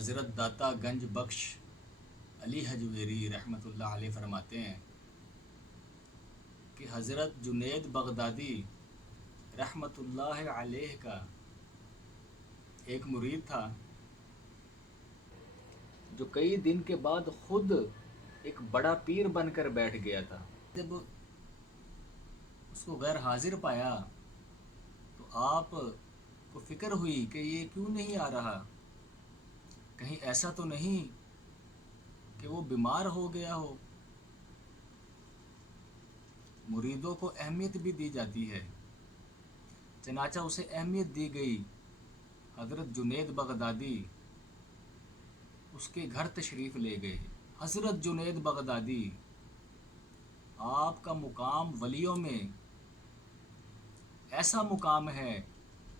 حضرت داتا گنج بخش علی حجویری رحمۃ اللہ علیہ فرماتے ہیں کہ حضرت جنید بغدادی رحمۃ اللہ علیہ کا ایک مرید تھا جو کئی دن کے بعد خود ایک بڑا پیر بن کر بیٹھ گیا تھا۔ جب اس کو غیر حاضر پایا تو آپ کو فکر ہوئی کہ یہ کیوں نہیں آ رہا، کہیں ایسا تو نہیں کہ وہ بیمار ہو گیا ہو۔ مریدوں کو اہمیت بھی دی جاتی ہے، چنانچہ اسے اہمیت دی گئی۔ حضرت جنید بغدادی اس کے گھر تشریف لے گئے۔ حضرت جنید بغدادی، آپ کا مقام ولیوں میں ایسا مقام ہے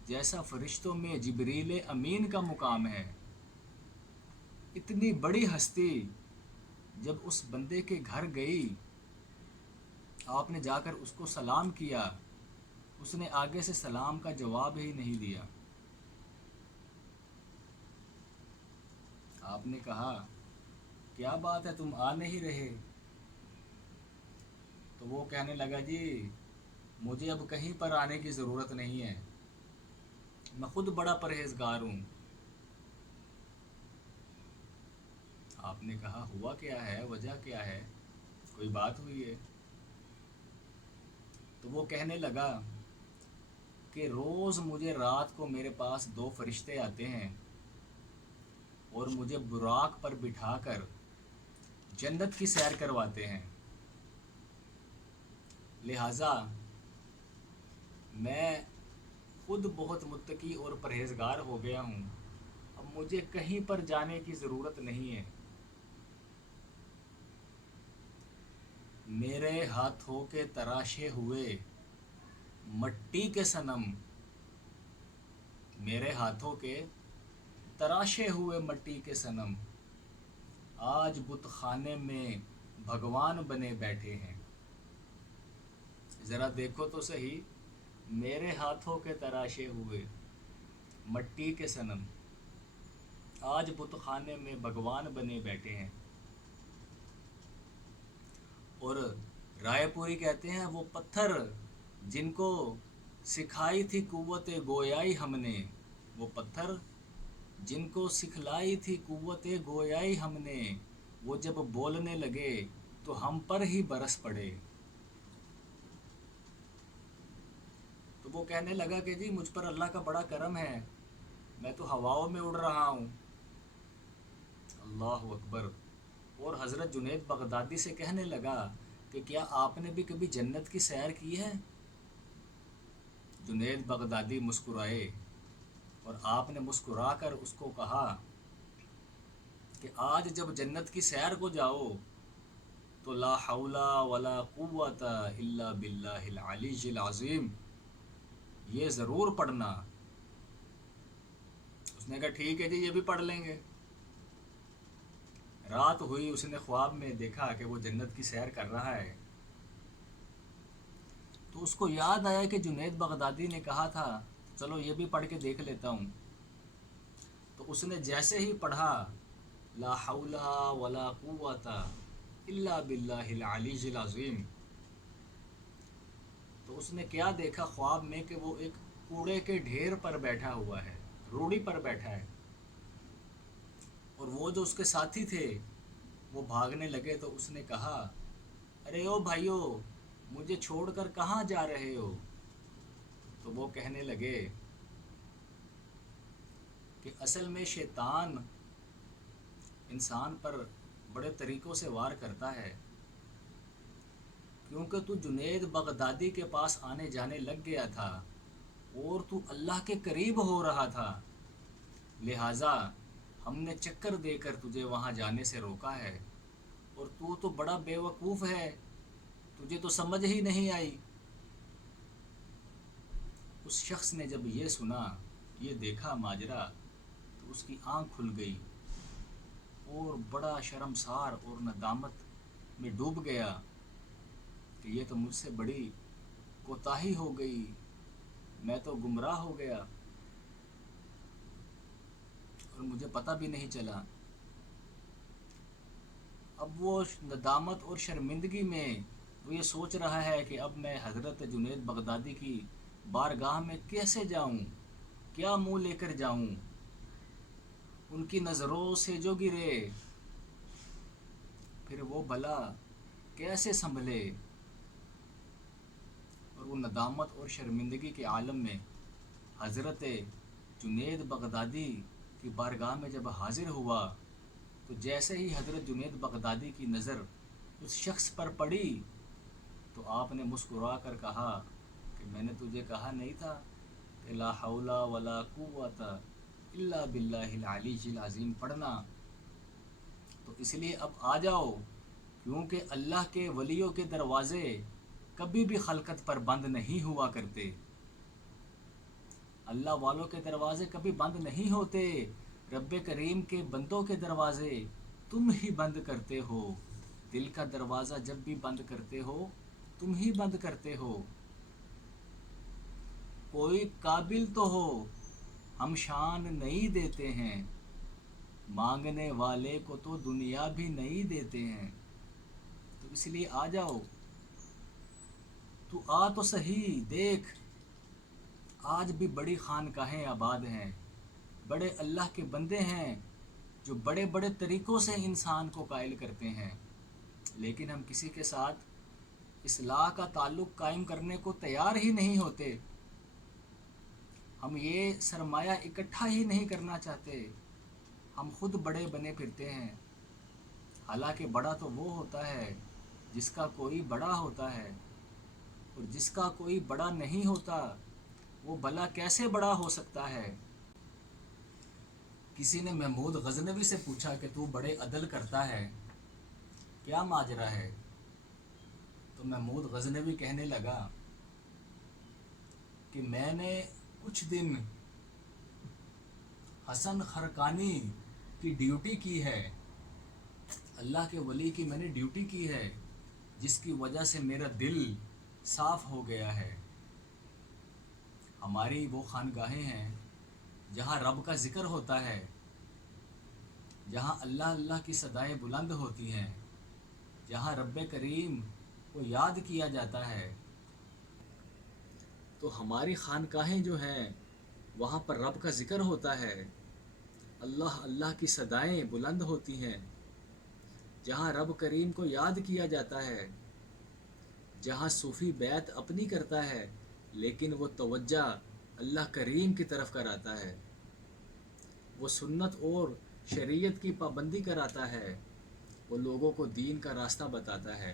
جیسا فرشتوں میں جبریل امین کا مقام ہے۔ اتنی بڑی ہستی جب اس بندے کے گھر گئی، آپ نے جا کر اس کو سلام کیا، اس نے آگے سے سلام کا جواب ہی نہیں دیا۔ آپ نے کہا کیا بات ہے، تم آ نہیں رہے؟ تو وہ کہنے لگا جی مجھے اب کہیں پر آنے کی ضرورت نہیں ہے، میں خود بڑا پرہیزگار ہوں۔ آپ نے کہا ہوا کیا ہے، وجہ کیا ہے، کوئی بات ہوئی ہے؟ تو وہ کہنے لگا کہ روز مجھے رات کو میرے پاس 2 فرشتے آتے ہیں اور مجھے براق پر بٹھا کر جنت کی سیر کرواتے ہیں، لہٰذا میں خود بہت متقی اور پرہیزگار ہو گیا ہوں، اب مجھے کہیں پر جانے کی ضرورت نہیں ہے۔ میرے ہاتھوں کے تراشے ہوئے مٹی کے صنم، میرے ہاتھوں کے تراشے ہوئے مٹی کے صنم آج بت خانے میں بھگوان بنے بیٹھے ہیں۔ ذرا دیکھو تو صحیح، میرے ہاتھوں کے تراشے ہوئے مٹی کے صنم آج بت خانے میں بھگوان بنے بیٹھے ہیں۔ اور رائے پوری کہتے ہیں وہ پتھر جن کو سکھائی تھی قوت گویائی ہم نے، وہ پتھر جن کو سکھلائی تھی قوت گویائی ہم نے، وہ جب بولنے لگے تو ہم پر ہی برس پڑے۔ تو وہ کہنے لگا کہ جی مجھ پر اللہ کا بڑا کرم ہے، میں تو ہواؤں میں اڑ رہا ہوں۔ اللہ اکبر۔ اور حضرت جنید بغدادی سے کہنے لگا کہ کیا آپ نے بھی کبھی جنت کی سیر کی ہے؟ جنید بغدادی مسکرائے اور آپ نے مسکرا کر اس کو کہا کہ آج جب جنت کی سیر کو جاؤ تو لا حول ولا قوت الا باللہ العلی العظیم یہ ضرور پڑھنا۔ اس نے کہا ٹھیک ہے جی یہ بھی پڑھ لیں گے۔ رات ہوئی، اس نے خواب میں دیکھا کہ وہ جنت کی سیر کر رہا ہے، تو اس کو یاد آیا کہ جنید بغدادی نے کہا تھا چلو یہ بھی پڑھ کے دیکھ لیتا ہوں۔ تو اس نے جیسے ہی پڑھا لا حول ولا قوت الا باللہ العلی العظیم، تو اس نے کیا دیکھا خواب میں کہ وہ ایک کوڑے کے ڈھیر پر بیٹھا ہوا ہے، روڑی پر بیٹھا ہے، اور وہ جو اس کے ساتھی تھے وہ بھاگنے لگے۔ تو اس نے کہا ارے او بھائیو مجھے چھوڑ کر کہاں جا رہے ہو؟ تو وہ کہنے لگے کہ اصل میں شیطان انسان پر بڑے طریقوں سے وار کرتا ہے، کیونکہ تو جنید بغدادی کے پاس آنے جانے لگ گیا تھا اور تو اللہ کے قریب ہو رہا تھا، لہٰذا ہم نے چکر دے کر تجھے وہاں جانے سے روکا ہے، اور تو بڑا بے وقوف ہے، تجھے تو سمجھ ہی نہیں آئی۔ اس شخص نے جب یہ سنا، یہ دیکھا ماجرا، تو اس کی آنکھ کھل گئی اور بڑا شرمسار اور ندامت میں ڈوب گیا کہ یہ تو مجھ سے بڑی کوتاہی ہو گئی، میں تو گمراہ ہو گیا۔ اور और मुझे पता भी नहीं चला। अब वो नदामत और शर्मिंदगी में वो ये सोच रहा है कि अब मैं हज़रत जुनैद बगदादी की बारगाह में कैसे जाऊं, क्या मुंह लेकर जाऊं, उनकी नज़रों से जो गिरे फिर वो भला कैसे संभले। और वो नदामत और शर्मिंदगी के आलम में हज़रत जुनैद बगदादी की बारगाह में जब हाज़िर हुआ तो जैसे ही हज़रत जुनैद बगदादी की नज़र उस शख्स पर पड़ी तो आपने मुस्कुरा कर कहा कि मैंने तुझे कहा नहीं था कि ला हौला वला कुव्वता इल्ला बिल्लाहिल अलीय्यिल अज़ीम पढ़ना। तो इसलिए अब आ जाओ, क्योंकि अल्लाह के वलियों के दरवाज़े कभी भी खलकत पर बंद नहीं हुआ करते। अल्लाह वालों के दरवाज़े कभी बंद नहीं होते। रब्बे करीम के बंदों के दरवाज़े तुम ही बंद करते हो। दिल का दरवाज़ा जब भी बंद करते हो तुम ही बंद करते हो। कोई काबिल तो हो, हम शान नहीं देते हैं, मांगने वाले को तो दुनिया भी नहीं देते हैं। तो इसलिए आ जाओ, तू आ तो सही, देख आज भी बड़ी खानकाहें आबाद हैं, बड़े अल्लाह के बंदे हैं जो बड़े बड़े तरीक़ों से इंसान को कायल करते हैं, लेकिन हम किसी के साथ इस्लाह का ताल्लुक़ कायम करने को तैयार ही नहीं होते। हम ये सरमाया इकट्ठा ही नहीं करना चाहते। हम खुद बड़े बने फिरते हैं। हालांकि बड़ा तो वो होता है जिसका कोई बड़ा होता है, और जिसका कोई बड़ा नहीं होता वो भला कैसे बड़ा हो सकता है। किसी ने महमूद गजनवी से पूछा कि तू बड़े अदल करता है, क्या माजरा है। तो महमूद गजनवी कहने लगा कि मैंने कुछ दिन हसन खरकानी की ड्यूटी की है, अल्लाह के वली की मैंने ड्यूटी की है, जिसकी वजह से मेरा दिल साफ़ हो गया है। हमारी वो खानगाहें हैं जहाँ रब का ज़िक्र होता है, जहाँ अल्लाह अल्लाह की सदाएं बुलंद होती हैं, जहाँ रब्बे करीम को याद किया जाता है। तो हमारी खानकाहें जो हैं वहाँ पर रब का ज़िक्र होता है, अल्लाह अल्लाह की सदाएं बुलंद होती हैं, जहाँ रब करीम को याद किया जाता है, जहाँ सूफ़ी बैत अपनी करता है लेकिन वो तवज्जा अल्लाह करीम की तरफ कराता है, वो सुन्नत और शरीयत की पाबंदी कराता है, वो लोगों को दीन का रास्ता बताता है।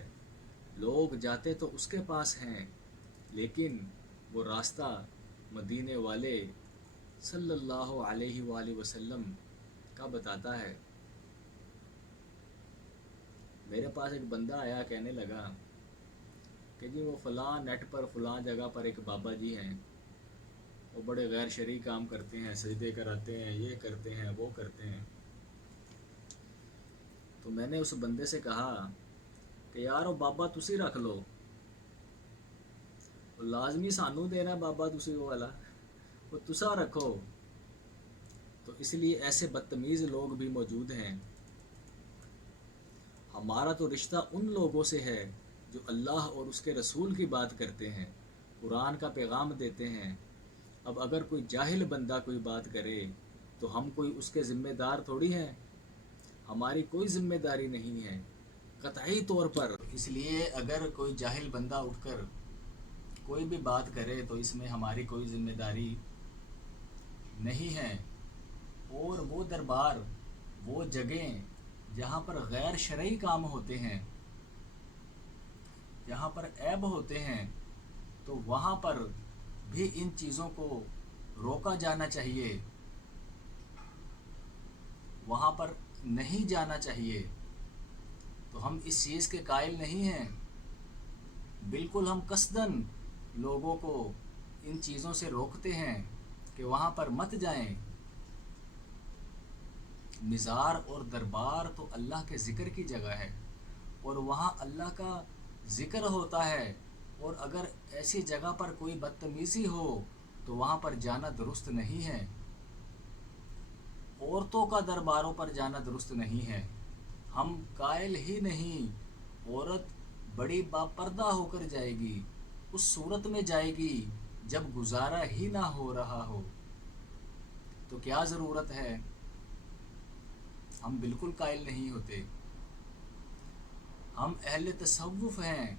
लोग जाते तो उसके पास हैं, लेकिन वो रास्ता मदीने वाले सल्लल्लाहु अलैहि वसल्लम का बताता है। मेरे पास एक बंदा आया, कहने लगा कि जी वो फ़लाँ नेट पर फ़लाँ जगह पर एक बाबा जी हैं, वो बड़े गैर शरई काम करते हैं, सजदे कराते हैं, ये करते हैं, वो करते हैं। तो मैंने उस बंदे से कहा कि यार वो बाबा तुसी रख लो, वो लाजमी सानू देना बाबा तुसी वो वाला, वो तुसा रखो। तो इसलिए ऐसे बदतमीज़ लोग भी मौजूद हैं। हमारा तो रिश्ता उन लोगों से है जो अल्लाह और उसके रसूल की बात करते हैं, कुरान का पैगाम देते हैं। अब अगर कोई जाहिल बंदा कोई बात करे तो हम कोई उसके ज़िम्मेदार थोड़ी हैं, हमारी कोई ज़िम्मेदारी नहीं है कतई तौर पर। इसलिए अगर कोई जाहिल बंदा उठकर कोई भी बात करे तो इसमें हमारी कोई ज़िम्मेदारी नहीं है। और वो दरबार, वो जगह जहाँ पर गैर शरई काम होते हैं, जहाँ पर ऐब होते हैं, तो वहाँ पर भी इन चीज़ों को रोका जाना चाहिए, वहाँ पर नहीं जाना चाहिए। तो हम इस चीज़ के कायल नहीं हैं, बिल्कुल हम कसदन लोगों को इन चीज़ों से रोकते हैं कि वहाँ पर मत जाएं। मिज़ार और दरबार तो अल्लाह के ज़िक्र की जगह है, और वहाँ अल्लाह का ज़िक्र होता है, और अगर ऐसी जगह पर कोई बदतमीज़ी हो तो वहाँ पर जाना दुरुस्त नहीं है। عورتوں کا درباروں پر جانا درست نہیں ہے. ہم قائل ہی نہیں عورت بڑی باپردہ ہو کر جائے گی، اس صورت میں جائے گی جب گزارا ہی نہ ہو رہا ہو. تو کیا ضرورت ہے؟ ہم بالکل قائل نہیں ہوتے. ہم اہل تصوف ہیں،